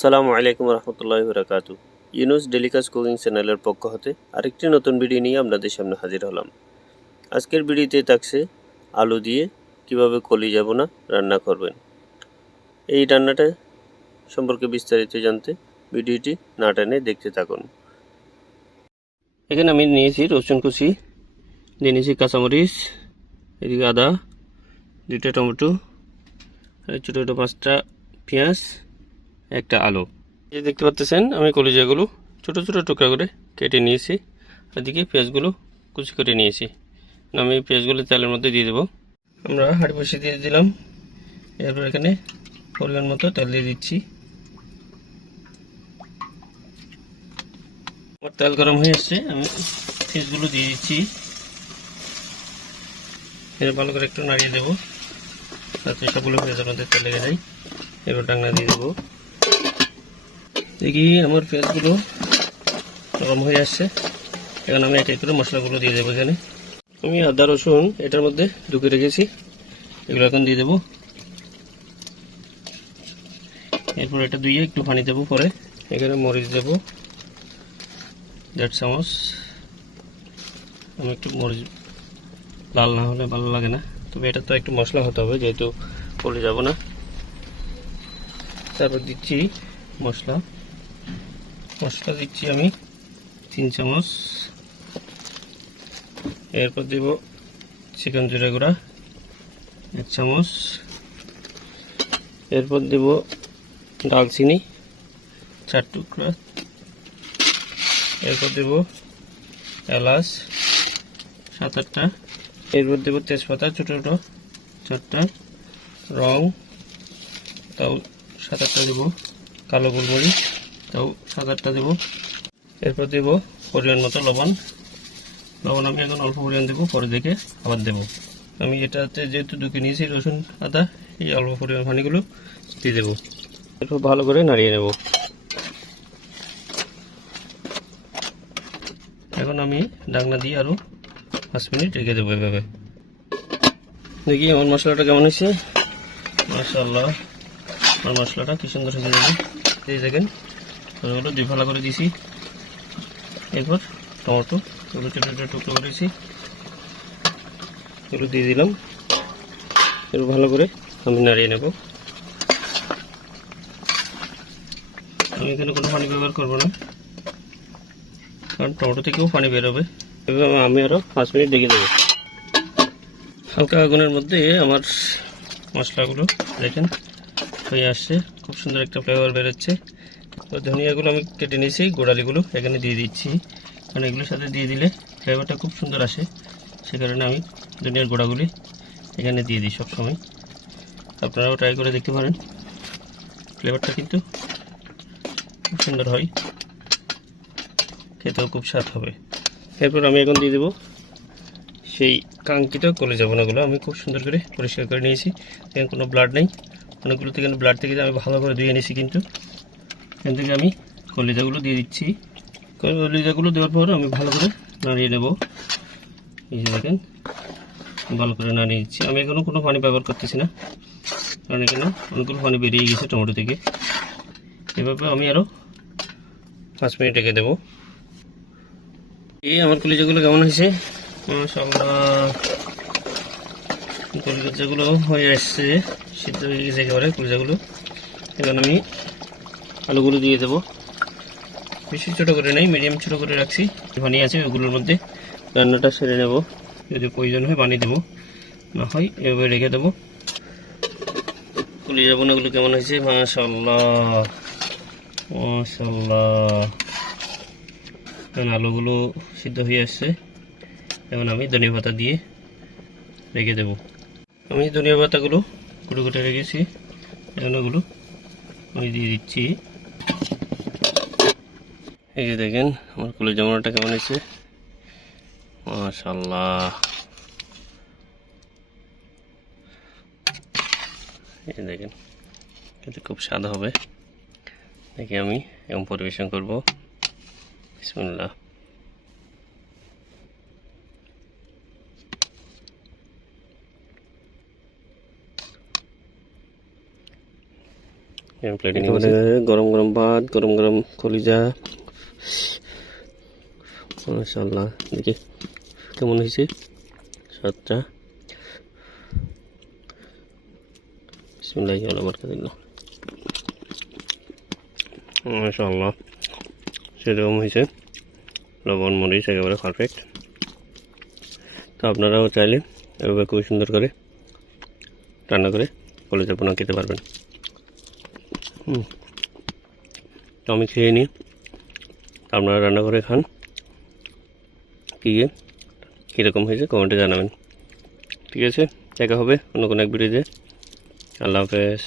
সালামু আলাইকুম রহমতুল্লাহি বারাকাতু। ইউনুস ডেলিকাস কুকিং চ্যানেলের পক্ষ হতে আরেকটি নতুন ভিডিও নিয়ে আপনাদের সামনে হাজির হলাম। আজকের ভিডিওতে থাকছে আলু দিয়ে কিভাবে কলিজা ভুনা রান্না করবেন। এই রান্নাটা সম্পর্কে বিস্তারিত জানতে ভিডিওটি না টেনে দেখতে থাকুন। এখানে আমি নিয়েছি রসুন কুচি, দিয়ে নিয়েছি কাঁচামরিচ, এদিকে আদা, 2টা টমেটো, ছোটো ছোটো 5টা পেঁয়াজ, একটা আলু। এই দেখতে পাচ্ছেন আমি কলিজাগুলো ছোট ছোট টুকরা করে কেটে নিয়েছি। এদিকে পেঁয়াজগুলো কুচি করে নিয়েছি। আমি পেঁয়াজগুলো তেলের মধ্যে দিয়ে দেবো। আমরা হাঁড়ি বসিয়ে দিয়ে দিলাম। এরপর এখানে পরিমাণ মতো তেল দিয়ে দিচ্ছি। আমার তেল গরম হয়ে আসছে, আমি পেঁয়াজগুলো দিয়ে দিচ্ছি। এর ভালো করে একটু নাড়িয়ে দেবো যাতে সবগুলো পেঁয়াজের মধ্যে তেল লেগে যায়। এবার ডাকনা দিয়ে দেবো। দেখি আমার পেঁয়াজগুলো গরম হয়ে আসছে। এখন আমি এক এক করে মশলাগুলো দিয়ে দেবো। এখানে আমি আদা রসুন এটার মধ্যে ঢুকে রেখেছি, এগুলো এখন দিয়ে দেবো। এরপর এটা ধুয়ে একটু পানি দেবো। পরে এখানে মরিচ দেবো 1.5 চামচ। আমি একটু মরিচ লাল না হলে ভালো লাগে না, তবে এটা তো একটু মশলা হতে হবে যেহেতু পড়ে যাব না। তারপর দিচ্ছি মশলা দিচ্ছি আমি 3 চামচ। এরপর দেব চিকেন জিরা গুঁড়া 1 চামচ। এরপর দেব দারচিনি 4 টুকরা। এরপর দেব এলাচ 7-8টা। এরপর দেব তেজপাতা ছোটো ছোটো 4টা, রং তাও 7-8টা দেব, কালো গোলমরিচ তাও 7-8টা দেব। এরপর দেব পরিমাণ মতো লবণ আমি এখন অল্প পরিমাণ দেবো, পরে দেখে আবার দেব। আমি এটাতে যেহেতু ঢুকে নিয়েছি রসুন আদা, এই অল্প পরিমাণ পানিগুলো দিয়ে দেবো। এরপর ভালো করে নাড়িয়ে নেব। এখন আমি ঢাকনা দিয়ে আরও 5 মিনিট রেখে দেবো। এভাবে দেখি আমার মশলাটা কেমন হয়েছে। মাশাআল্লাহ, আমার মশলাটা কি সুন্দর হয়ে যাবে। এই দেখেন ওগুলো 2 ফালা করে দিয়েছি। এরপর টমেটো ওগুলো ছোটো ছোটো টুকরো করেছি, এগুলো দিয়ে দিলাম। এগুলো ভালো করে আমি নাড়িয়ে নেব। আমি এখানে কোনো পানি ব্যবহার করবো না, কারণ টমেটো থেকেও পানি বেরোবে। এবং আমি আরও 5 মিনিট রেখে দেবো। হালকা আগুনের মধ্যে আমার মশলাগুলো দেখেন হয়ে আসছে, খুব সুন্দর একটা ফ্লেভার বেরোচ্ছে। তো ধনিয়াগুলো আমি কেটে নিয়েছি, গোড়ালিগুলো এখানে দিয়ে দিচ্ছি, কারণ এগুলোর সাথে দিয়ে দিলে ফ্লেভারটা খুব সুন্দর আসে। সে কারণে আমি ধনিয়ার গোড়াগুলি এখানে দিয়ে দিই সবসময়। আপনারাও ট্রাই করে দেখতে পারেন, ফ্লেভারটা কিন্তু খুব সুন্দর হয়, খেতেও খুব স্বাদ হবে। এরপর আমি এখন দিয়ে দেবো সেই কাঙ্ক্ষিত কলিজা ভুনাগুলো। আমি খুব সুন্দর করে পরিষ্কার করে নিয়েছি, এখানে কোনো ব্লাড নেই। অনেকগুলো থেকে ব্লাড থেকে আমি ভালো করে ধুয়ে নিয়েছি। কিন্তু এখান থেকে আমি কলিজাগুলো দিয়ে দিচ্ছি। কলিজাগুলো দেওয়ার পর আমি ভালো করে নাড়িয়ে নেব। এই যে দেখেন ভালো করে নাড়িয়ে দিচ্ছি। আমি এখনও কোনো পানি ব্যবহার করতেছি না, কারণ এখানে অনেকগুলো পানি বেরিয়ে গেছে টমেটো থেকে। এভাবে আমি আরও 5 মিনিট রেখে দেবো। এই আমার কলিজাগুলো কেমন হয়েছে, মাশাআল্লাহ, কলিজাগুলো হয়ে আসছে, সিদ্ধ হয়ে গেছে একেবারে কলিজাগুলো। এখন আমি আলুগুলো দিয়ে দেবো। বেশি ছোটো করে নেই, মিডিয়াম ছোটো করে রাখছি। পানি আছে ওগুলোর মধ্যে রান্নাটা সেরে নেব, যদি প্রয়োজন হয় পানি দেবো, না হয় এভাবে রেখে দেবো। কলিজা ভুনাগুলো কেমন হয়েছে, মাশাআল্লাহ মাশাআল্লাহ। এখন আলুগুলো সিদ্ধ হয়ে আসছে। এখন আমি ধনিয়া পাতা দিয়ে রেখে দেব। আমি ধনিয়া পাতাগুলো কুটে কুটে রেখেছি, এখন ওগুলো আমি দিয়ে দিচ্ছি। এই যে দেখেন আমার কলিজা ভুনাটা কেমন হয়েছে, মাশাআল্লাহ। এই দেখেন এতে খুব স্বাদ হবে। দেখি আমি এখন পরিবেশন করব। বিসমিল্লাহ। প্লেটে গরম গরম ভাত, গরম গরম কলিজা। মাশাআল্লাহ, দেখি কেমন হয়েছে স্বাদটা। বিসমিল্লাহি ওয়া বারাকাতুহু। মাশাআল্লাহ, সেরকম হয়েছে, লবণ মরিচ একেবারে পারফেক্ট। তো আপনারাও চাইলে এভাবে খুব সুন্দর করে রান্না করে কলিজা ভুনা খেতে পারবেন। তো আমি খেয়ে নিই, আপনারা রান্না করে খান, কীরকম হয়েছে কমেন্টে জানাবেন। ঠিক আছে, দেখা হবে অন্য কোনো এক ভিডিওতে। আল্লাহ হাফেজ।